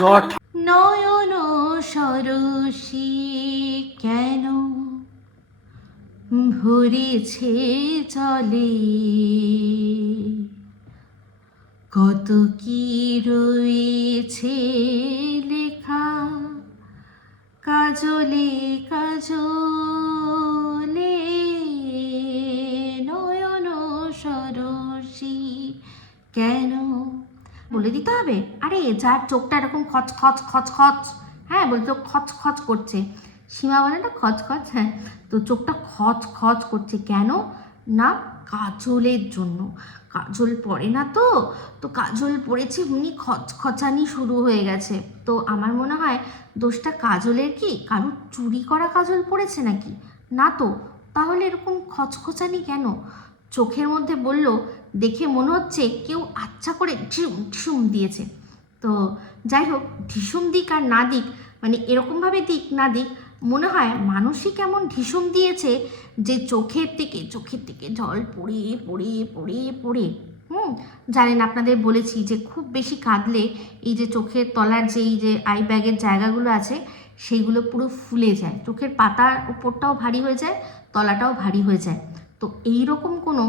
জট। নয়ন সরসী কেন ভরেছে জলে, কত কি রয়েছে লেখা কাজলে কাজলে, নয়ন সরসী কেন। বলে দিতে হবে, আরে যার চোখটা এরকম খচ খচ খচ খচ, হ্যাঁ বলতো খচ খচ করছে, সীমা বলে না খচ খচ, হ্যাঁ তো চোখটা খচ খচ করছে কেন না, কাজলের জন্য। কাজল পড়ে না তো, তো কাজল পড়েছে এমনি খচখচানি শুরু হয়ে গেছে। তো আমার মনে হয় দোষটা কাজলের, কি কারোর চুরি করা কাজল পড়েছে নাকি, না তো, তাহলে এরকম খচখচানি কেন। চোখের মধ্যে বলল, দেখে মনে হচ্ছে কেউ আচ্ছা করে ঢিসুম ঢিসুম দিয়েছে। তো যাই হোক, ঢিসুম দিক আর না দিক, মানে এরকমভাবে দিক না দিক, মনে হয় মানুষই কেমন ঢিসুম দিয়েছে যে চোখের থেকে জল পড়ে পড়ে পড়ে পড়ে। জানেন আপনাদের বলেছি যে খুব বেশি কাঁদলে এই যে চোখের তলার যে এই যে আই ব্যাগের জায়গাগুলো আছে সেইগুলো পুরো ফুলে যায়, চোখের পাতার উপরটাও ভারী হয়ে যায়, তলাটাও ভারী হয়ে যায়। তো এইরকম কোনো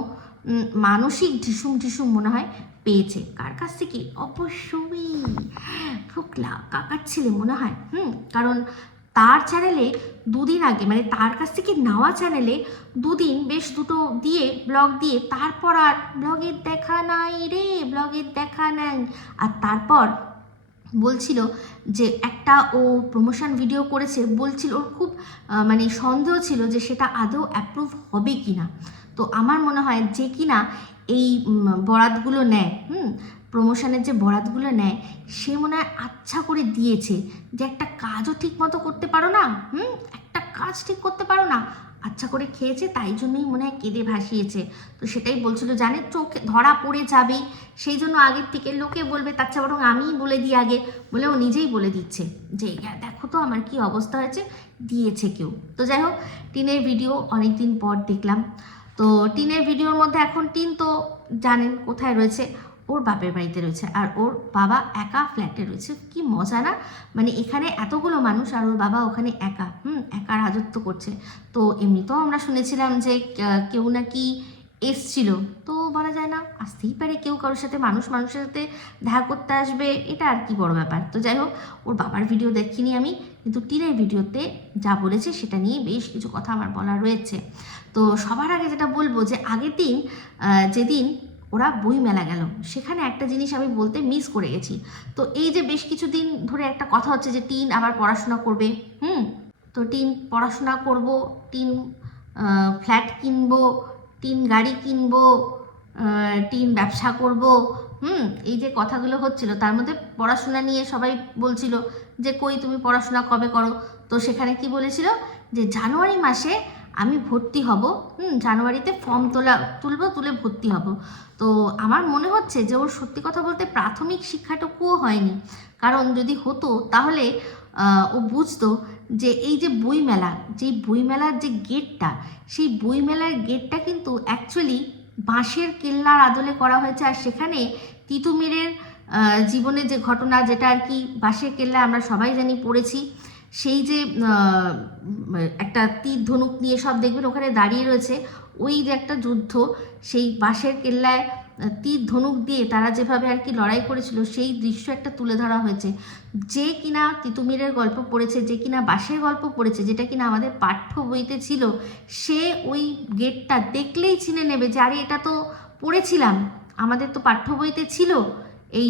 মানসিক ঢিসুম ঢিসুম মনে হয় পেয়েছে। কার কাছ থেকে? অবশ্যই ফোকলা কাকার ছেলে মনে হয়। কারণ তার চ্যানেলে দুদিন আগে, মানে তার কাছ থেকে নেওয়া চ্যানেলে দুদিন বেশ দুটো দিয়ে ব্লগ দিয়ে, তারপর আর ব্লগের দেখা নাই রে, ব্লগের দেখা নাই। আর তারপর বলছিল যে একটা ও প্রমোশন ভিডিও করেছে, বলছিল ওর খুব মানে সন্দেহ ছিল যে সেটা আদৌ অ্যাপ্রুভ হবে কি না। তো আমার মনে হয় যে কিনা এই বরাতগুলো নেয়, প্রমোশনের যে বরাতগুলো নেয়, সে মনে হয় আচ্ছা করে দিয়েছে যে একটা কাজও ঠিক মতো করতে পারো না, একটা কাজ ঠিক করতে পারো না, আচ্ছা করে খেয়েছে, তাই জন্যই মনে হয় কেঁদে ভাসিয়েছে। তো সেটাই বলছিল, জানে চোখে ধরা পড়ে যাবেই, সেই জন্য আগের থেকে লোকে বলবে, তার চেয়ে বরং আমিই বলে দিই আগে, বলে ও নিজেই বলে দিচ্ছে যে দেখো তো আমার কি অবস্থা হয়েছে, দিয়েছে কেউ। তো যাই হোক, টিনের ভিডিও অনেকদিন পর দেখলাম। তো টিনের ভিডিওর মধ্যে এখন টিন তো জানেন কোথায় রয়েছে, ওর বাপের বাড়িতে রয়েছে, আর ওর বাবা একা ফ্ল্যাটে রয়েছে। কি মজা না, মানে এখানে এতগুলো মানুষ আর ওর বাবা ওখানে একা, একা রাজত্ব করছে। তো এমনিতেও আমরা শুনেছিলাম যে কেউ নাকি এসছিল, তো বলা যায় না, আসতেই পারে কেউ কারোর সাথে, মানুষের সাথে দেখা করতে আসবে, এটা আর কি বড় ব্যাপার। তো যাই হোক, ওর বাবার ভিডিও দেখিনি আমি, কিন্তু টিনের ভিডিওতে যা বলেছে সেটা নিয়ে বেশ কিছু কথা আমার বলা রয়েছে। তো সবার আগে যেটা বলবো, যে আগের দিন যেদিন ওরা বই মেলা গেল, সেখানে একটা জিনিস আমি বলতে মিস করে গেছি। তো এই যে বেশ কিছুদিন ধরে একটা কথা হচ্ছে যে টিন আবার পড়াশোনা করবে, তো টিন পড়াশোনা করব, টিন ফ্ল্যাট কিনবো, টিন গাড়ি কিনবো, টিন ব্যবসা করব, এই যে কথাগুলো হচ্ছিল, তার মধ্যে পড়াশোনা নিয়ে সবাই বলছিল যে কই তুমি পড়াশোনা কবে করো। তো সেখানে কি বলেছিল যে জানুয়ারি মাসে আমি ভর্তি হব, জানুয়ারিতে ফর্ম তুলে ভর্তি হব। তো আমার মনে হচ্ছে যে ওর সত্যি কথা বলতে প্রাথমিক শিক্ষাটুকুও হয়নি, কারণ যদি হতো তাহলে ও বুঝতো যে এই যে বইমেলা, যে বইমেলার যে গেটটা, সেই বইমেলার গেটটা কিন্তু অ্যাকচুয়ালি বাঁশের কেল্লার আদলে করা হয়েছে। আর সেখানে তিতুমিরের জীবনের যে ঘটনা, যেটা আর কি বাঁশের কেল্লা আমরা সবাই জানি পড়েছি, সেই যে একটা তীর ধনুক নিয়ে সব দেখবেন ওখানে দাঁড়িয়ে রয়েছে, ওই যে একটা যুদ্ধ, সেই বাঁশের কেল্লায় তীর ধনুক দিয়ে তারা যেভাবে আর কি লড়াই করেছিল, সেই দৃশ্য একটা তুলে ধরা হয়েছে। যে কিনা তিতুমিরের গল্প পড়েছে, যে কিনা বাঁশের গল্প পড়েছে, যেটা কিনা আমাদের পাঠ্য বইতে ছিল, সে ওই গেটটা দেখলেই চিনে নেবে যে আরে এটা তো পড়েছিলাম, আমাদের তো পাঠ্য বইতে ছিল এই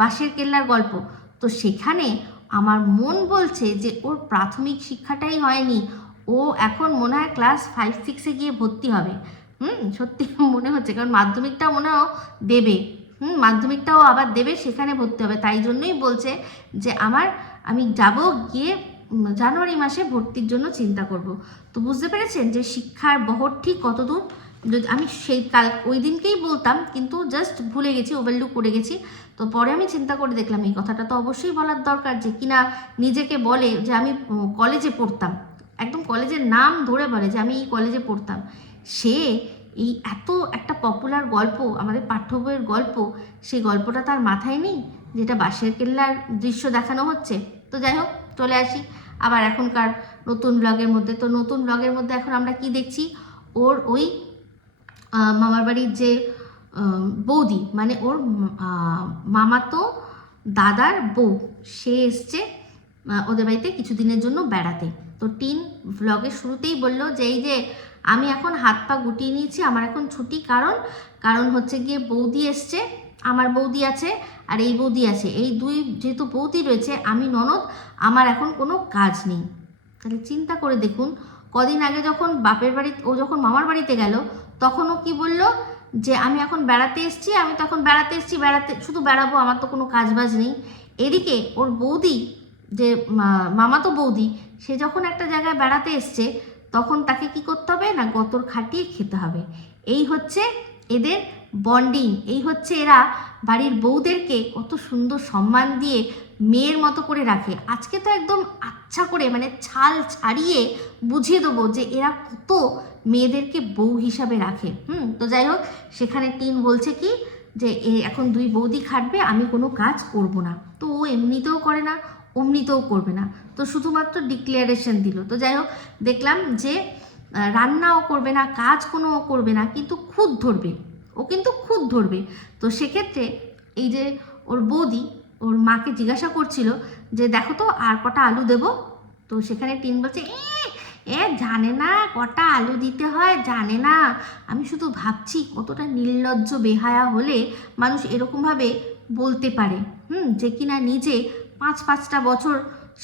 বাঁশের কেল্লার গল্প। তো সেখানে আমার মন বলছে যে ওর প্রাথমিক শিক্ষাটাই হয়নি, ও এখন মনে হয় ক্লাস 5-6-এ গিয়ে ভর্তি হবে। সত্যি মনে হচ্ছে, কারণ মাধ্যমিকটাও মনে হয় দেবে, মাধ্যমিকটাও আবার দেবে, সেখানে ভর্তি হবে। তাই জন্যই বলছে যে আমি যাব গিয়ে জানুয়ারি মাসে ভর্তির জন্য চিন্তা করব। তো বুঝতে পেরেছেন যে শিক্ষার বহর ঠিক কতদূর। যদি আমি সেই ওই দিনকেই বলতাম, কিন্তু জাস্ট ভুলে গেছি, ওভারলুক করে গেছি। তো পরে আমি চিন্তা করে দেখলাম এই কথাটা তো অবশ্যই বলার দরকার, যে কিনা নিজেকে বলে যে আমি কলেজে পড়তাম, একদম কলেজের নাম ধরে বলে যে আমি এই কলেজে পড়তাম। সে এত একটা পপুলার গল্প, আমাদের পাঠ্য বইয়ের গল্প, সেই গল্পটা তার মাথায় নেই যেটা বাঁশের কেল্লার দৃশ্য দেখানো হচ্ছে। তো যাই হোক, চলে আসি আবার এখনকার নতুন ব্লগের মধ্যে। তো নতুন ব্লগের মধ্যে এখন আমরা কি দেখছি, ওর ওই মামার বাড়ির যে বৌদি, মানে ওর মামাতো দাদার বউ, সে এসছে ওদের বাড়িতে কিছুদিনের জন্য বেড়াতে। তো টিন ব্লগের শুরুতেই বললো যে এই যে আমি এখন হাত পা গুটিয়ে নিয়েছি, আমার এখন ছুটি, কারণ হচ্ছে গিয়ে বৌদি এসছে, আমার বৌদি আছে আর এই বৌদি আছে, এই দুই যেহেতু বৌদি রয়েছে, আমি ননদ, আমার এখন কোনো কাজ নেই। তাহলে চিন্তা করে দেখুন, কদিন আগে যখন বাপের বাড়ি, ও যখন মামার বাড়িতে গেল, তখন ও কি বলল যে আমি এখন বেড়াতে এসেছি, আমি তখন বেড়াতে এসেছি, বেড়াতে শুধু বেড়াবো, আমার তো কোনো কাজ বাজ নেই। এদিকে ওর বৌদি, যে মামাতো বৌদি, সে যখন একটা জায়গায় বেড়াতে এসছে, তখন তাকে কি করতে হবে না, গতর খাটিয়ে খেতে হবে। এই হচ্ছে এদের বন্ডিং, এই হচ্ছে এরা বাড়ির বউদেরকে কত সুন্দর সম্মান দিয়ে মেয়ের মতো করে রাখে। আজকে তো একদম আচ্ছা করে মানে ছাল ছাড়িয়ে বুঝিয়ে দেবো যে এরা কত মেয়েদেরকে বউ হিসাবে রাখে। তো যাই হোক, সেখানে টিন বলছে কি যে এখন দুই বৌদি খাটবে, আমি কোনো কাজ করব না। তো ও এমনিতেও করে না, অমনিতেও করবে না, তো শুধুমাত্র ডিক্লারেশন দিল। তো যাই হোক, দেখলাম যে রান্নাও করবে না, কাজ কোনো করবে না, কিন্তু খুদ ধরবে, ও কিন্তু খুদ ধরবে। তো সেক্ষেত্রে এই যে ওর বৌদি ওর মাকে জিজ্ঞাসা করছিল যে দেখো তো আর কটা আলু দেবো। তো সেখানে টিন বলছে জানে না কটা আলু দিতে হয়, জানে না। আমি শুধু ভাবছি কতটা নির্লজ্জ বেহায়া হলে মানুষ এরকমভাবে বলতে পারে, যে কিনা নিজে 5-5টা বছর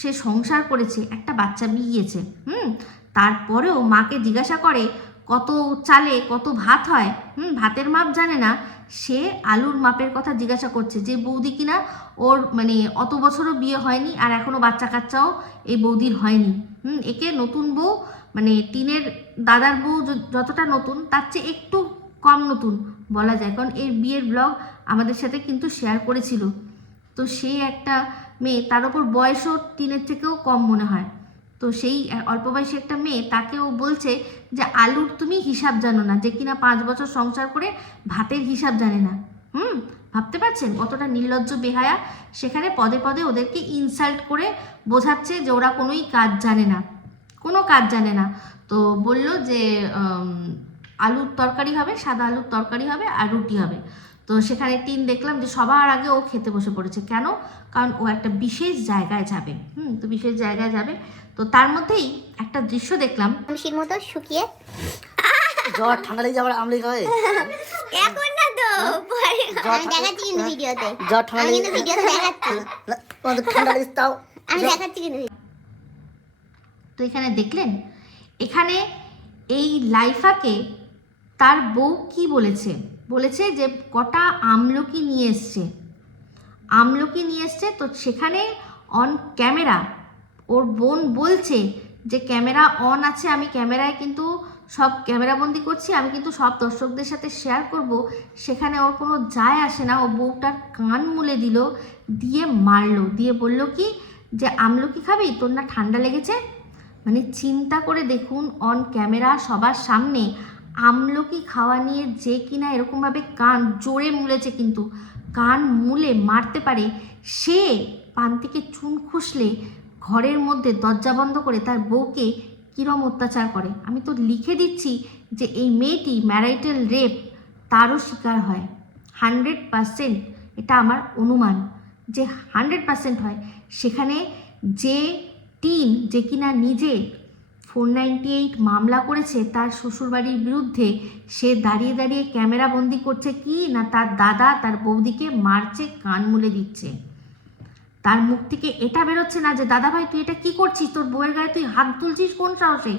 সে সংসার করেছে, একটা বাচ্চা বিয়েছে, তারপরেও মাকে জিজ্ঞাসা করে কত চালে কত ভাত হয়, ভাতের মাপ জানে না, সে আলুর মাপের কথা জিজ্ঞাসা করছে, যে বৌদি কিনা ওর মানে অত বছরও বিয়ে হয়নি, আর এখনও বাচ্চা কাচ্চাও এই বৌদির হয়নি। একে নতুন বউ, মানে টিনের দাদার বউ যতটা নতুন, তার চেয়ে একটু কম নতুন বলা যায়, কারণ এর বিয়ের ব্লগ আমাদের সাথে কিন্তু শেয়ার করেছিল। তো সেই একটা মেয়ে, তার ওপর বয়সও টিনের থেকেও কম মনে হয়। তো সেই অল্প বয়সী একটা মেয়ে, তাকেও বলছে যে আলুর তুমি হিসাব জানো না, যে কিনা 5 বছর সংসার করে ভাতের হিসাব জানে না। ভাবতে পারছেন কতটা নির্লজ্জ বেহায়া। সেখানে পদে পদে ওদেরকে ইনসাল্ট করে বোঝাচ্ছে যে ওরা কোনোই কাজ জানে না, কোনো কাজ জানে না। তো বলল যে আলুর তরকারি হবে, সাদা আলুর তরকারি হবে আর রুটি হবে। তো সেখানে টিন দেখলাম যে সবার আগে ও খেতে বসে পড়েছে। কেন? কারণ ও একটা বিশেষ জায়গায় যাবে। তো বিশেষ জায়গায় যাবে। তো তার মধ্যেই একটা দৃশ্য দেখলাম, খুশির মতো শুকিয়ে জ্বর ঠান্ডা লেগে যাবার আমলি খাবে এখন না তো আমি দেখাচ্ছি কিন্তু ভিডিওতে, জ্বর ঠান্ডা আমি লেগে কিন্তু ভিডিওতে দেখাচ্ছি, তোমাদের ঠান্ডা লেগে তাও আমি দেখাচ্ছি কিন্তু। তো এখানে দেখলেন, এখানে এই লাইফাকে তার বউ কি বলেছে, বলেছে যে কটা আমলকি নিয়ে এসছে, আমলকি নিয়ে এসছে। তো সেখানে অন ক্যামেরা ওর বোন বলছে যে ক্যামেরা অন আছে, আমি ক্যামেরায় কিন্তু সব ক্যামেরাবন্দি করছি, আমি কিন্তু সব দর্শকদের সাথে শেয়ার করব। সেখানে ওর কোনো যায় আসে না, ও বউটার কান মুলে দিল, দিয়ে মারলো, দিয়ে বলল কি যে আমলকি খাবি, তোর না ঠান্ডা লেগেছে। মানে চিন্তা করে দেখুন, অন ক্যামেরা সবার সামনে আমলকি খাওয়া নিয়ে যে কিনা এরকমভাবে কান জোরে মুলেছে, কিন্তু কান মুলে মারতে পারে, সে পান থেকে চুন খুসলে ঘরের মধ্যে দরজা বন্ধ করে তার বউকে কীরম অত্যাচার করে। আমি তো লিখে দিচ্ছি যে এই মেয়েটি ম্যারাইটাল রেপ তারও শিকার হয় 100%। এটা আমার অনুমান যে 100% হয়। সেখানে যে টিন, যে কিনা নিজে 498 মামলা করেছে তার শ্বশুরবাড়ির বিরুদ্ধে, সে দাঁড়িয়ে দাঁড়িয়ে ক্যামেরা বন্দি করছে কি না, তার দাদা তার বৌদিকে মারছে, কান মুলে দিচ্ছে। তার মুখ থেকে এটা বেরোচ্ছে না যে দাদা ভাই তুই এটা কি করছিস, তোর বউয়ের গায়ে তুই হাত তুলছিস কোন সাহসে,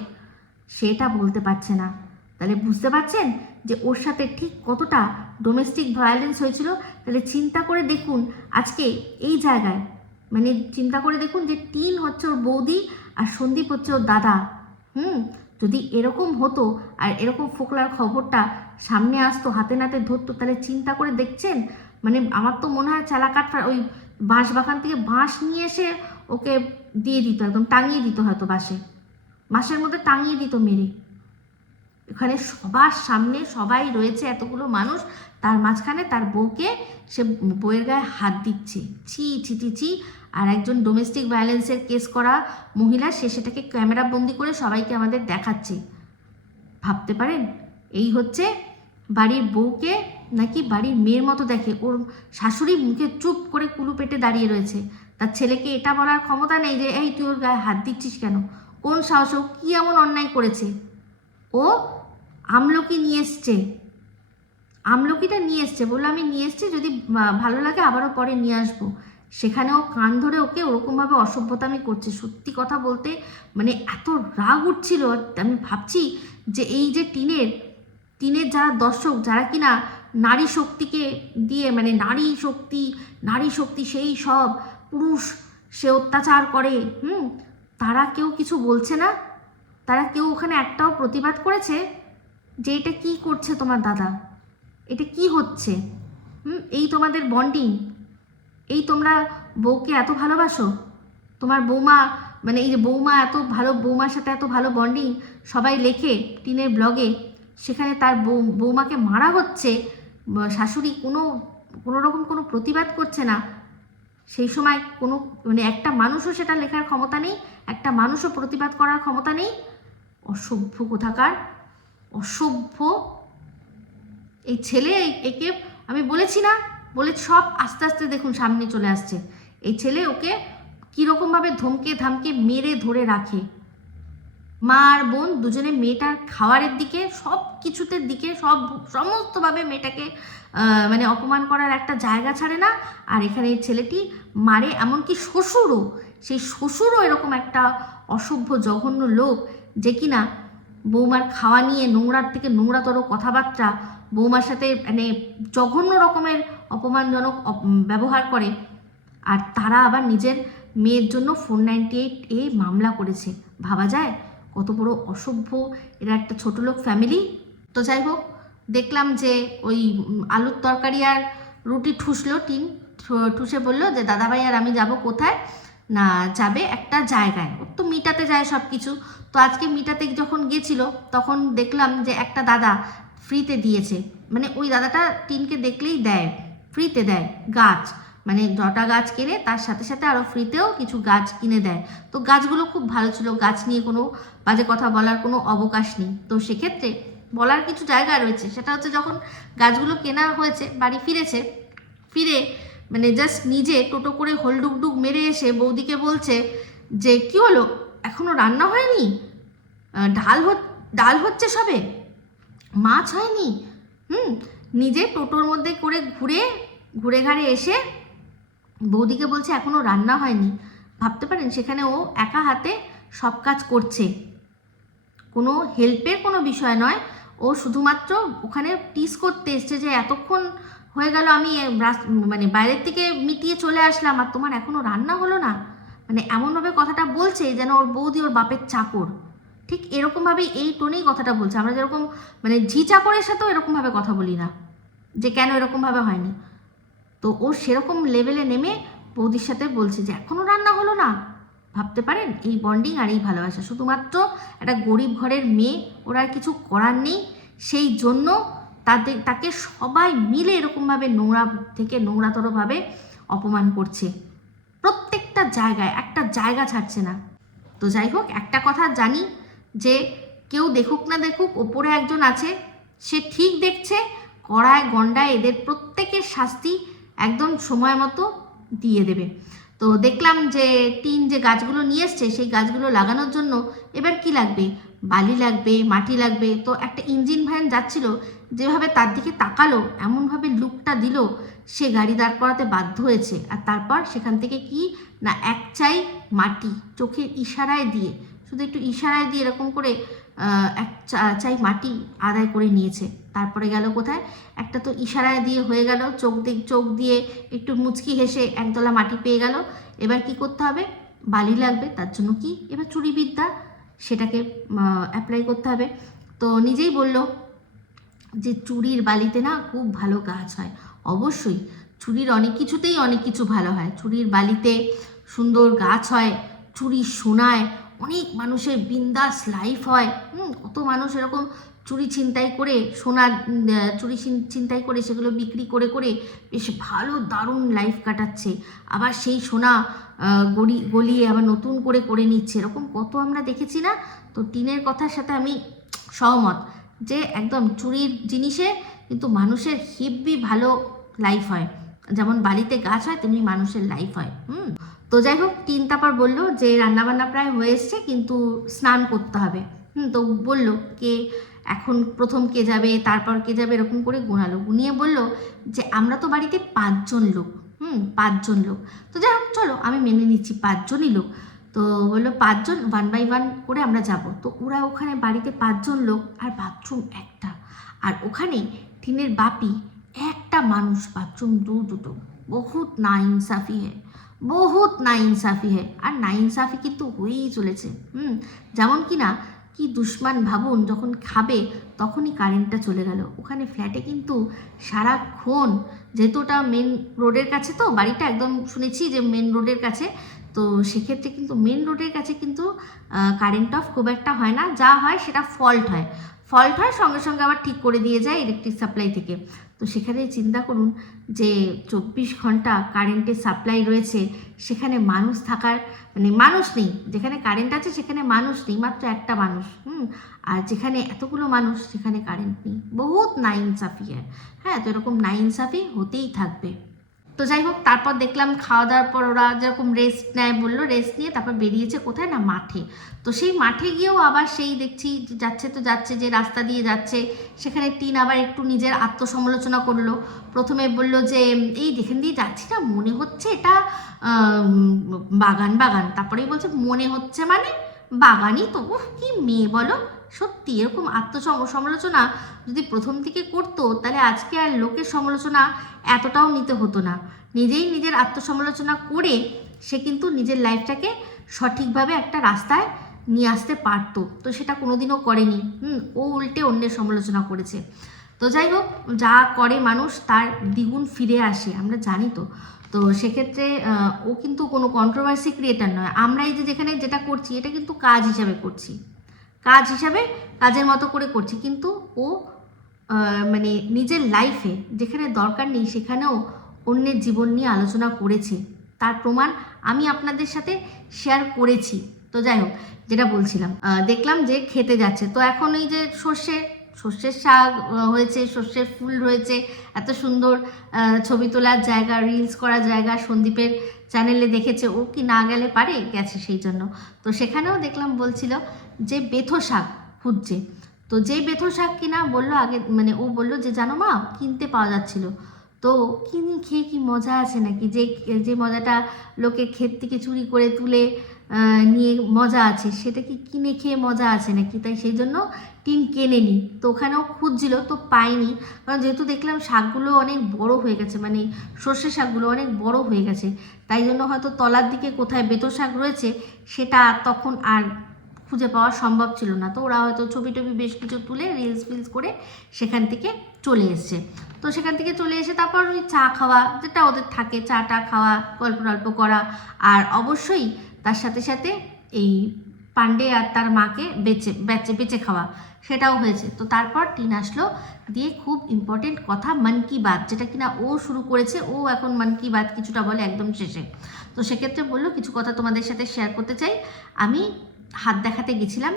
সেটা বলতে পারছে না। তাহলে বুঝতে পারছেন যে ওর সাথে ঠিক কতটা ডোমেস্টিক ভায়োলেন্স হয়েছিল। তাহলে চিন্তা করে দেখুন আজকে এই জায়গায়, মানে চিন্তা করে দেখুন যে টিন হচ্ছে ওর বৌদি আর সন্দীপ হচ্ছে ওর দাদা। যদি এরকম হতো আর এরকম ফোকলার খবরটা সামনে আসতো, হাতে নাতে ধরতো, তাহলে চিন্তা করে দেখছেন, মানে আমার তো মনে হয় চালাকাঠটা ওই বাঁশ বাগান থেকে বাঁশ নিয়ে এসে ওকে দিয়ে দিত, একদম টাঙিয়ে দিত, হয়তো বাঁশের মধ্যে টাঙিয়ে দিত মেরে। এখানে সবার সামনে সবাই রয়েছে, এতগুলো মানুষ, তার মাঝখানে তার বউকে সে বউয়ের গায়ে হাত দিচ্ছে। ছি ছি ছি ছি। আর একজন ডোমেস্টিক ভায়োলেন্সের কেস করা মহিলা, সে সেটাকে ক্যামেরা বন্দি করে সবাইকে আমাদের দেখাচ্ছে। ভাবতে পারেন, এই হচ্ছে বাড়ির বউকে নাকি বাড়ির মেয়ের মতো দেখে। ওর শাশুড়ি মুখে চুপ করে কুলু পেটে দাঁড়িয়ে রয়েছে, তার ছেলেকে এটা বলার ক্ষমতা নেই যে এই তুই ওর গায়ে হাত দিচ্ছিস কেন, কোন সাহস, ও কী এমন অন্যায় করেছে। ও আমলকি নিয়ে এসছে, আমলকিটা নিয়ে এসছে, বললো আমি নিয়ে এসছি, যদি ভালো লাগে আবারও পরে নিয়ে আসবো। সেখানেও কান ধরে ওকে ওরকমভাবে অসভ্যতামি করছে। সত্যি কথা বলতে মানে এত রাগ উঠছিল। আমি ভাবছি যে এই যে টিনের যারা দর্শক, যারা কিনা নারী শক্তিকে দিয়ে মানে নারী শক্তি সেই সব পুরুষ সে অত্যাচার করে, তারা কেউ কিছু বলছে না, তারা কেউ ওখানে একটাও প্রতিবাদ করেছে যে এটা কি করছে তোমার দাদা, এটা কি হচ্ছে, এই তোমাদের বন্ডিং, এই তোমরা বউকে এত ভালোবাসো, তোমার বৌমা মানে এই যে বৌমা এত ভালো, বৌমার সাথে এত ভালো বন্ডিং সবাই লেখে টিনের ব্লগে, সেখানে তার বৌমাকে মারা হচ্ছে, শাশুড়ি কোনো রকম কোনো প্রতিবাদ করছে না। সেই সময় কোনো মানে একটা মানুষও সেটা লেখার ক্ষমতা নেই, একটা মানুষও প্রতিবাদ করার ক্ষমতা নেই। অসভ্য কোথাকার, অসভ্য। এই ছেলে, একে আমি বলেছি না, বলে সব আস্তে আস্তে দেখুন সামনে চলে আসছে। এই ছেলে ওকে কীরকমভাবে ধমকে ধামকে মেরে ধরে রাখে। মা আর বোন দুজনে মেয়েটার খাওয়ারের দিকে, সব কিছুতে দিকে সমস্তভাবে মেয়েটাকে মানে অপমান করার একটা জায়গা ছাড়ে না। আর এখানে এই ছেলেটি মারে, এমনকি শ্বশুরও, সেই শ্বশুরও এরকম একটা অসভ্য জঘন্য লোক, যে কিনা বৌমার খাওয়া নিয়ে নোংরার থেকে নোংরাতর কথাবার্তা, বৌমার সাথে মানে জঘন্য রকমের অপমানজনক ব্যবহার করে। আর তারা আবার নিজের মেয়ের জন্য 498A মামলা করেছে। ভাবা যায় কত বড় অসভ্য এরা, একটা ছোটলোক ফ্যামিলি। তো যাই হোক, দেখলাম যে ওই আলুর তরকারি আর রুটি ঠুসলো, ঠুসে বললো যে দাদাভাই আর আমি যাব কোথায় না, যাবে একটা জায়গায়, ওর তো মিটাতে যায় সব কিছু। তো আজকে মিটাতে যখন গেছিলো তখন দেখলাম যে একটা দাদা ফ্রিতে দিয়েছে, মানে ওই দাদাটা টিনকে দেখলেই দেয়, ফ্রিতে দেয় গাছ, মানে 10টা গাছ কিনে তার সাথে সাথে আরও ফ্রিতেও কিছু গাছ কিনে দেয়। তো গাছগুলো খুব ভালো ছিল, গাছ নিয়ে কোনো বাজে কথা বলার কোনো অবকাশ নেই। তো সেক্ষেত্রে বলার কিছু জায়গা রয়েছে, সেটা হচ্ছে যখন গাছগুলো কেনা হয়েছে, বাড়ি ফিরে মানে জাস্ট নিজে টোটো করে হোলডুকডুক মেরে এসে বৌদিকে বলছে যে কি হলো, এখনও রান্না হয়নি, ডাল হচ্ছে সবে, মাছ হয়নি। নিজে টোটোর মধ্যে করে ঘুরে ঘাড়ে এসে বৌদিকে বলছে এখনও রান্না হয়নি। ভাবতে পারেন, সেখানে ও একা হাতে সব কাজ করছে, কোনো হেল্পের কোনো বিষয় নয়, ও শুধুমাত্র ওখানে টিস করতে এসছে যে এতক্ষণ হয়ে গেল আমি মানে বাইরের থেকে মিটিয়ে চলে আসলাম আর তোমার এখনও রান্না হলো না। মানে এমনভাবে কথাটা বলছে যেন ওর বৌদি ওর বাপের চাকর, ঠিক এরকমভাবেই এই টোনেই কথাটা বলছে। আমরা যেরকম মানে ঝি চাকরের সাথেও এরকমভাবে কথা বলি না যে কেন এরকমভাবে হয়নি, তো ও সেরকম লেভেলে নেমে বৌদির সাথে বলছে যে এখনও রান্না হলো না। ভাবতে পারেন এই বন্ডিং আর এই ভালোবাসা, শুধুমাত্র একটা গরিব ঘরের মেয়ে, ওরা আর কিছু করার নেই, সেই জন্য তাকে সবাই মিলে এরকমভাবে নোংরা থেকে নোংরাতরভাবে অপমান করছে, প্রত্যেকটা জায়গায়, একটা জায়গা ছাড়ছে না। তো যাই হোক, একটা কথা জানি যে কেউ দেখুক না দেখুক, ওপরে একজন আছে, সে ঠিক দেখছে, কড়ায় গন্ডায় এদের প্রত্যেকের শাস্তি একদম সময় মতো দিয়ে দেবে। তো দেখলাম যে টিন যে গাছগুলো নিয়ে এসছে, সেই গাছগুলো লাগানোর জন্য এবার কি লাগবে, বালি লাগবে, মাটি লাগবে। তো একটা ইঞ্জিন ভ্যান যাচ্ছিল, যেভাবে তার দিকে তাকালো, এমনভাবে লুকটা দিল, সে গাড়ি দাঁড় করাতে বাধ্য হয়েছে। আর তারপর সেখান থেকে কি না, এক চাই মাটি চোখের ইশারায় দিয়ে, শুধু একটু ইশারায় দিয়ে এরকম করে এক চাই মাটি আদায় করে নিয়েছে। তারপরে গেল কোথায়, একটা তো ইশারায় দিয়ে হয়ে গেল, চোখ দিয়ে একটু মুচকি হেসে একদলা মাটি পেয়ে গেল। এবার কি করতে হবে, বালি লাগবে, তার জন্য কি এবার চুরিবিদ্যা, সেটাকে অ্যাপ্লাই করতে হবে। তো নিজেই বলল যে চুরির বালিতে না খুব ভালো গাছ হয়। অবশ্যই চুরির অনেক কিছুতেই অনেক কিছু ভালো হয়, চুরির বালিতে সুন্দর গাছ হয়, চুরির সোনায় অনেক মানুষের বিন্দাস লাইফ হয়। কত মানুষ এরকম চুরি ছিনতাই করে সোনা ছিনতাই করে সেগুলো বিক্রি করে করে বেশ ভালো দারুণ লাইফ কাটাচ্ছে, আবার সেই সোনা গলিয়ে আবার নতুন করে করে নিচ্ছে, এরকম কত আমরা দেখেছি না। তো টিনের কথার সাথে আমি সহমত যে একদম চুরির জিনিসে কিন্তু মানুষের হেব্বি ভালো লাইফ হয়, যেমন বাড়িতে গাছ হয় তেমনি মানুষের লাইফ হয়। তো যাই হোক, টিন তারপর বললো যে রান্নাবান্না প্রায় হয়ে এসছে কিন্তু স্নান করতে হবে। তো বললো কে এখন প্রথম কে যাবে, তারপর কে যাবে, এরকম করে গোনালো, গুনিয়ে বলল যে আমরা তো বাড়িতে 5 জন লোক, 5 জন লোক। তো যাই হোক চলো আমি মেনে নিচ্ছি 5 জনই লোক। তো বললো 5 জন 1 বাই 1 করে আমরা যাব। তো ওরা ওখানে বাড়িতে 5 জন লোক আর বাথরুম একটা, আর ওখানে টিনের বাপি একটা মানুষ, বাথরুম দুটো। বহুত নাইনসাফি হ্যায়, বহুত নাইনসাফি হ্যায়। আর নাইনসাফি কিন্তু হয়েই চলেছে। যেমন কি না, কি দুশ্মন ভাবুন, যখন খাবে তখনই কারেন্টটা চলে গেল। ওখানে ফ্ল্যাটে কিন্তু সারাক্ষণ, যেহেতু ওটা মেন রোডের কাছে, তো বাড়িটা একদম শুনেছি যে মেন রোডের কাছে, তো সেক্ষেত্রে কিন্তু মেন রোডের কাছে কিন্তু কারেন্ট অফ খুব একটা হয় না, যা হয় সেটা ফল্ট হয় সঙ্গে সঙ্গে আবার ঠিক করে দিয়ে যায় ইলেকট্রিক সাপ্লাই থেকে। তো সেখানে চিন্তা করুন যে 24 ঘন্টা কারেন্টের সাপ্লাই রয়েছে, সেখানে মানুষ থাকার মানে মানুষ নেই, যেখানে কারেন্ট আছে সেখানে মানুষ নেই, মাত্র একটা মানুষ। আর যেখানে এতগুলো মানুষ সেখানে কারেন্ট নেই, বহুত নাইনসাফি। হ্যাঁ, তো এরকম নাইনসাফি হতেই থাকবে। তো যাই হোক, তারপর দেখলাম খাওয়া দাওয়ার পর ওরা যেরকম রেস্ট নেয় বললো, রেস্ট নিয়ে তারপর বেরিয়েছে কোথায় না মাঠে। তো সেই মাঠে গিয়েও আবার সেই দেখছি যাচ্ছে যে রাস্তা দিয়ে যাচ্ছে, সেখানে টিন আবার একটু নিজের আত্মসমালোচনা করলো। প্রথমে বলল যে এই যেখান দিয়ে যাচ্ছি না মনে হচ্ছে এটা বাগান। তারপরেই বলছে মনে হচ্ছে মানে বাগানই তো। কি মেয়ে বলো, সত্যি এরকম আত্মসমালোচনা যদি প্রথম থেকে করতো তাহলে আজকে আর লোকের সমালোচনা এতটাও নিতে হতো না। নিজেই নিজের আত্মসমালোচনা করে সে কিন্তু নিজের লাইফটাকে সঠিকভাবে একটা রাস্তায় নিয়ে আসতে পারতো, তো সেটা কোনোদিনও করেনি। ও উল্টে অন্যের সমালোচনা করেছে। তো যাই হোক, যা করে মানুষ তার দ্বিগুণ ফিরে আসে, আমরা জানি। তো সেক্ষেত্রে ও কিন্তু কোনো কন্ট্রোভার্সি ক্রিয়েটার নয়। আমরা এই যে যেখানে যেটা করছি এটা কিন্তু কাজ হিসাবে করছি, কাজের মতো করে করছি, কিন্তু ও মানে নিজের লাইফে যেখানে দরকার নেই সেখানেও অন্যের জীবন নিয়ে আলোচনা করেছে, তার প্রমাণ আমি আপনাদের সাথে শেয়ার করেছি। তো যাই হোক, যেটা বলছিলাম, দেখলাম যে খেতে যাচ্ছে। তো এখন এই যে সর্ষের শাক হয়েছে, সর্ষের ফুল রয়েছে, এত সুন্দর ছবি তোলার জায়গা, রিলস করার জায়গা, সন্দীপের চ্যানেলে দেখেছে, ও কি না গেলে পারে, গেছে সেই জন্য। তো সেখানেও দেখলাম বলছিল যে বেথো শাক খুঁজছে। তো যেই বেথো শাক কিনা বললো আগে, মানে ও বললো যে জানো মা কিনতে পাওয়া যাচ্ছিল, তো কিনে খেয়ে কি মজা আছে নাকি, যে মজাটা লোকে ক্ষেত থেকে চুরি করে তুলে নিয়ে মজা আছে, সেটা কি কিনে খেয়ে মজা আছে নাকি? তাই সেই জন্য টিন কেনেনি। তো ওখানেও খুঁজছিল, তো পাইনি, কারণ যেহেতু দেখলাম শাকগুলো অনেক বড় হয়ে গেছে, মানে সর্ষে শাকগুলো অনেক বড় হয়ে গেছে, তাই জন্য হয়তো তলার দিকে কোথায় বেতো শাক রয়েছে সেটা তখন আর খুঁজে পাওয়া সম্ভব ছিল না। তো ওরা হয়তো ছবি টবি বেশ কিছু তুলে রিলস করে সেখান থেকে চলে এসছে। তো সেখান থেকে চলে এসে তারপর ওই চা খাওয়া, যেটা ওদের থাকে, চাটা খাওয়া, গল্প করা, আর অবশ্যই তার সাথে সাথে এই পান্ডে আর তার মাকে বেচে খাওয়া, সেটাও হয়েছে। তো তারপর টিন আসলো, দিয়ে খুব ইম্পর্টেন্ট কথা মন কি বাত, যেটা কিনা ও শুরু করেছে, ও এখন মন কি বাত কিছুটা বলে একদম শেষে। তো সেক্ষেত্রে বললো কিছু কথা তোমাদের সাথে শেয়ার করতে চাই। আমি হাত দেখাতে গেছিলাম,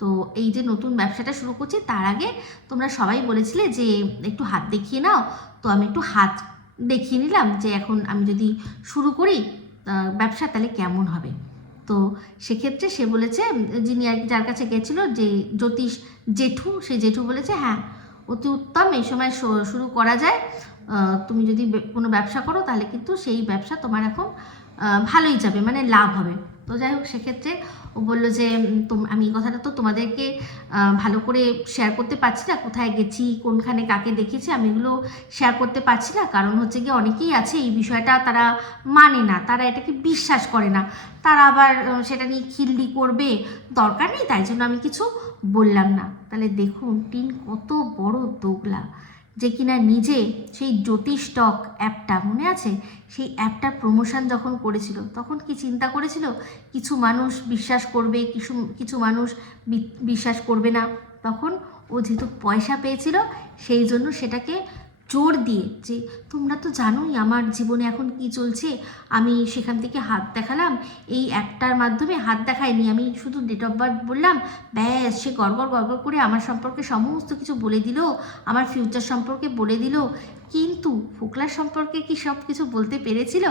তো এই যে নতুন ব্যবসাটা শুরু করছি তার আগে তোমরা সবাই বলেছিলে যে একটু হাত দেখিয়ে নাও, তো আমি একটু হাত দেখিয়ে নিলাম যে এখন আমি যদি শুরু করি ব্যবসা তাহলে কেমন হবে। তো সেক্ষেত্রে সে বলেছে, যিনি আর যার কাছে গেছিলো, যে জ্যোতিষ জেঠু, সেই জেঠু বলেছে হ্যাঁ অতি উত্তম, এই সময় শুরু করা যায়, তুমি যদি কোনো ব্যবসা করো তাহলে কিন্তু সেই ব্যবসা তোমার এখন ভালোই যাবে, মানে লাভ হবে। তো যাই হোক, সেক্ষেত্রে ও বললো যে আমি এই কথাটা তো তোমাদেরকে ভালো করে শেয়ার করতে পারছি না, কোথায় গেছি, কোনখানে কাকে দেখেছি, আমি এগুলো শেয়ার করতে পারছি না, কারণ হচ্ছে গিয়ে অনেকেই আছে এই বিষয়টা তারা মানে না, তারা এটাকে বিশ্বাস করে না, তারা আবার সেটা নিয়ে খিল্লি করবে, দরকার নেই, তাই জন্য আমি কিছু বললাম না। তাহলে দেখুন টিন কত বড় দোগলা, যে কিনা নিজে সেই জ্যোতিষ টক অ্যাপটা মনে আছে, সেই অ্যাপটার প্রমোশন যখন করেছিল তখন কি চিন্তা করেছিল কিছু মানুষ বিশ্বাস করবে, কিছু মানুষ বিশ্বাস করবে না, তখন ও ও যেহেতু পয়সা পেয়েছিল সেই জন্য সেটাকে জোর দিয়ে যে তোমরা তো জানোই আমার জীবনে এখন কি চলছে, আমি সেখান থেকে হাত দেখালাম, এই অ্যাপটার মাধ্যমে হাত দেখাইনি, আমি শুধু ডেট অফ বার্থ বললাম, ব্যাস সে গড়গড় করে আমার সম্পর্কে সমস্ত কিছু বলে দিল, আমার ফিউচার সম্পর্কে বলে দিল। কিন্তু ফোকলার সম্পর্কে কি সব কিছু বলতে পেরেছিল?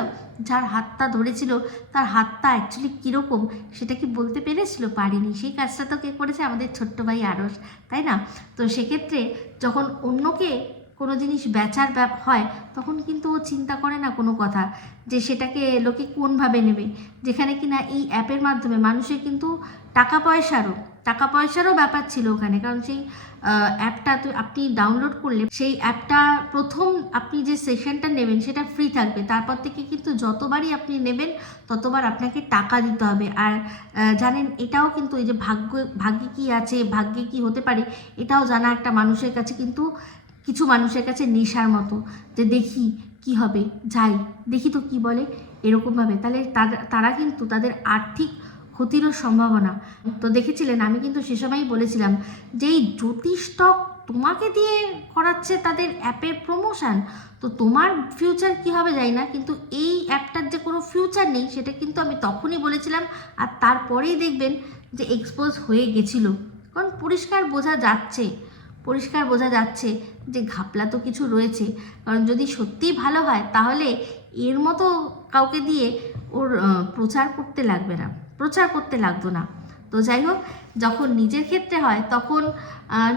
যার হাতটা ধরেছিল তার হাতটা অ্যাকচুয়ালি কীরকম সেটা কি বলতে পেরেছিল? পারেনি। সেই কাজটা তো কে করেছে? আমাদের ছোট্ট ভাই আরস, তাই না? তো সেক্ষেত্রে যখন অন্যকে কোনো জিনিস বেচার হয় তখন কিন্তু ও চিন্তা করে না কোনো কথা, যে সেটাকে লোকে কোনভাবে নেবে। যেখানে কিনা এই অ্যাপের মাধ্যমে মানুষের কিন্তু টাকা পয়সারও ব্যাপার ছিল ওখানে, কারণ সেই অ্যাপটা তো আপনি ডাউনলোড করলে সেই অ্যাপটা প্রথম আপনি যে সেশনটা নেবেন সেটা ফ্রি থাকবে, তারপর থেকে কিন্তু যতবারই আপনি নেবেন ততবার আপনাকে টাকা দিতে হবে। আর জানেন এটাও কিন্তু এই যে ভাগ্যে কী আছে, ভাগ্যে কী হতে পারে, এটাও জানা একটা মানুষের কাছে কিন্তু কিছু মানুষের কাছে নেশার মতো, যে দেখি কি হবে, যাই দেখি তো কি বলে, এরকমভাবে। তাহলে তারা কিন্তু তাদের আর্থিক ক্ষতিরও সম্ভাবনা। তো দেখেছিলেন আমি কিন্তু সে সময়ই বলেছিলাম যে এই জ্যোতিষটক তোমাকে দিয়ে করাচ্ছে তাদের অ্যাপের প্রমোশন, তো তোমার ফিউচার কি হবে জানি না, কিন্তু এই অ্যাপটার যে কোনো ফিউচার নেই সেটা কিন্তু আমি তখনই বলেছিলাম। আর তারপরেই দেখবেন যে এক্সপোজ হয়ে গেছিল, কারণ পরিষ্কার বোঝা যাচ্ছে যে ঘাপলা তো কিছু রয়েছে। কারণ যদি সত্যিই ভালো হয় তাহলে এর মতো কাউকে দিয়ে ওর প্রচার করতে লাগতো না। তো যাই হোক, যখন নিজের ক্ষেত্রে হয় তখন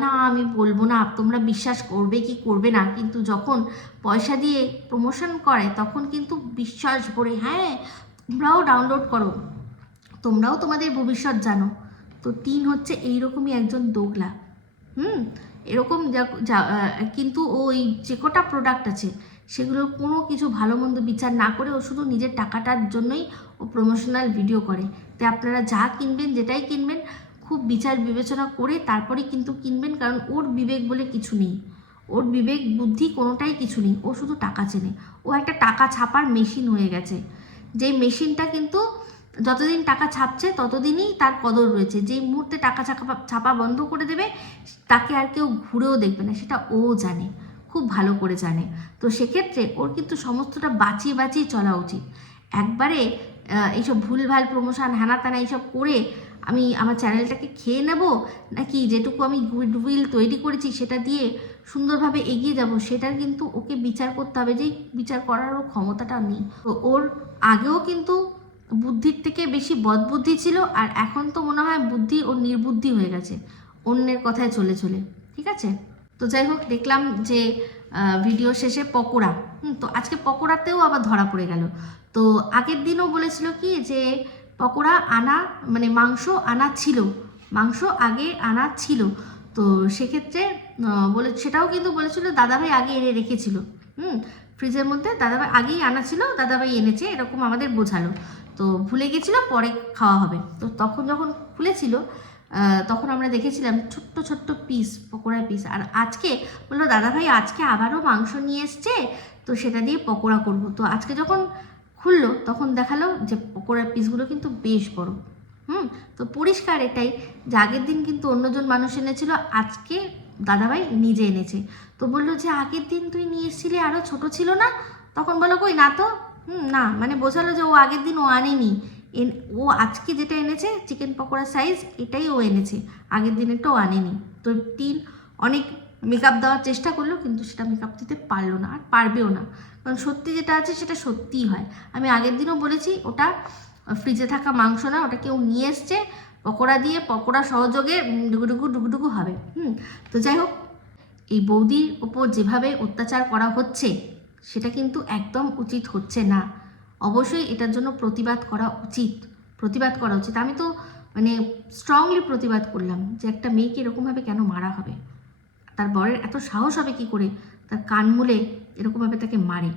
না আমি বলবো না, তোমরা বিশ্বাস করবে কি করবে না, কিন্তু যখন পয়সা দিয়ে প্রমোশন করে তখন কিন্তু বিশ্বাস ভরে, হ্যাঁ তোমরাও ডাউনলোড করো, তোমরাও তোমাদের ভবিষ্যৎ জানো। তো টিন হচ্ছে এইরকমই একজন দোগলা। এরকম কিন্তু ওই যে কটা প্রোডাক্ট আছে সেগুলোর কোনো কিছু ভালো মন্দ বিচার না করে ও শুধু নিজের টাকাটার জন্যই ও প্রমোশনাল ভিডিও করে। তাই আপনারা যা কিনবেন, যেটাই কিনবেন, খুব বিচার বিবেচনা করে তারপরে কিন্তু কিনবেন, কারণ ওর বিবেক বলে কিছু নেই, ওর বিবেক বুদ্ধি কোনোটাই কিছু নেই, ও শুধু টাকা চেনে। ও একটা টাকা ছাপার মেশিন হয়ে গেছে, যেই মেশিনটা কিন্তু যতদিন টাকা ছাপছে ততদিনই তার কদর রয়েছে। যেই মুহূর্তে টাকা ছাপা বন্ধ করে দেবে তাকে আর কেউ ঘুরেও দেখবে না, সেটা ও জানে, খুব ভালো করে জানে। তো সেক্ষেত্রে ওর কিন্তু সমস্তটা বাঁচিয়ে চলা উচিত। একবারে এইসব ভুলভাল প্রমোশন হ্যানা ত্যানা এইসব করে আমি আমার চ্যানেলটাকে খেয়ে নেব, নাকি যেটুকু আমি গুডউইল তৈরি করেছি সেটা দিয়ে সুন্দরভাবে এগিয়ে যাব, সেটার কিন্তু ওকে বিচার করতে হবে, যে বিচার করারও ক্ষমতাটা নেই। তো ওর আগেও কিন্তু বুদ্ধির থেকে বেশি বদবুদ্ধি ছিল, আর এখন তো মনে হয় বুদ্ধি ও নির্বুদ্ধি হয়ে গেছে অন্যের কথায় চলে, ঠিক আছে? তো যাই হোক, দেখলাম যে ভিডিও শেষে পকোড়া, তো আজকে পকোড়াতেও আবার ধরা পড়ে গেল। তো আগের দিনও বলেছিল কি যে পকোড়া আনা মানে মাংস আগে আনা ছিল, তো সেক্ষেত্রে সেটাও কিন্তু বলেছিল দাদাভাই আগে এনে রেখেছিল, ফ্রিজের মধ্যে দাদাভাই আগেই আনা ছিল, দাদাভাই এনেছে, এরকম আমাদের বোঝালো। তো ভুলে গেছিলো পরে খাওয়া হবে। তো তখন যখন খুলেছিল তখন আমরা দেখেছিলাম ছোট্ট পিস, পকোড়ার পিস। আর আজকে বললো দাদাভাই আজকে আবারও মাংস নিয়ে এসছে, তো সেটা দিয়ে পকোড়া করবো। তো আজকে যখন খুললো তখন দেখালো যে পকোড়ার পিসগুলো কিন্তু বেশ বড়। তো পরিষ্কার এটাই যে আগের দিন কিন্তু অন্যজন মানুষ এনেছিল, আজকে দাদাভাই নিজে এনেছে। তো বললো যে আগের দিন তুই নিয়ে এসেছিলি আরও ছোট ছিল না? তখন বলো কই না তো, না মানে বোঝালো যে ও আগের দিন ও আনেনি, ও আজকে যেটা এনেছে চিকেন পকোড়া সাইজ এটাই ও এনেছে, আগের দিনেরটা ও আনেনি। তো টিন অনেক মেকআপ দেওয়ার চেষ্টা করলো, কিন্তু সেটা মেকআপ দিতে পারলো না, আর পারবেও না, কারণ সত্যি যেটা আছে সেটা সত্যিই হয়। আমি আগের দিনও বলেছি ওটা ফ্রিজে থাকা মাংস না, ওটা কেউ নিয়ে এসছে পকোড়া দিয়ে, পকোড়া সহযোগে ডুগুডুগু হবে। তো যাই হোক, এই বৌদির ওপর যেভাবে অত্যাচার করা হচ্ছে সেটা কিন্তু একদম উচিত হচ্ছে না। অবশ্যই এটার জন্য প্রতিবাদ করা উচিত। আমি তো মানে স্ট্রংলি প্রতিবাদ করলাম যে একটা মেয়েকে এরকমভাবে কেন মারা হবে, তার বরের এত সাহস হবে কি করে তার কান মুলে এরকমভাবে তাকে মারে।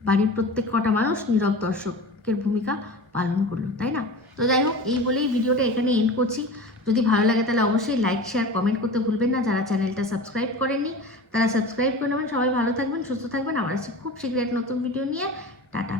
বাড়ির প্রত্যেক কটা মানুষ নীরব দর্শকের ভূমিকা পালন করলো, তাই না? তো যাই হোক, এই বলেই ভিডিওটা এখানে এন্ড করছি। যদি ভালো লাগে তাহলে অবশ্যই লাইক শেয়ার কমেন্ট করতে ভুলবেন না। যারা চ্যানেলটা সাবস্ক্রাইব করেননি তারা সাবস্ক্রাইব করে নেবেন। সবাই ভালো থাকবেন, সুস্থ থাকবেন। আবার আসছি খুব শীঘ্রই এক নতুন ভিডিও নিয়ে। টাটা।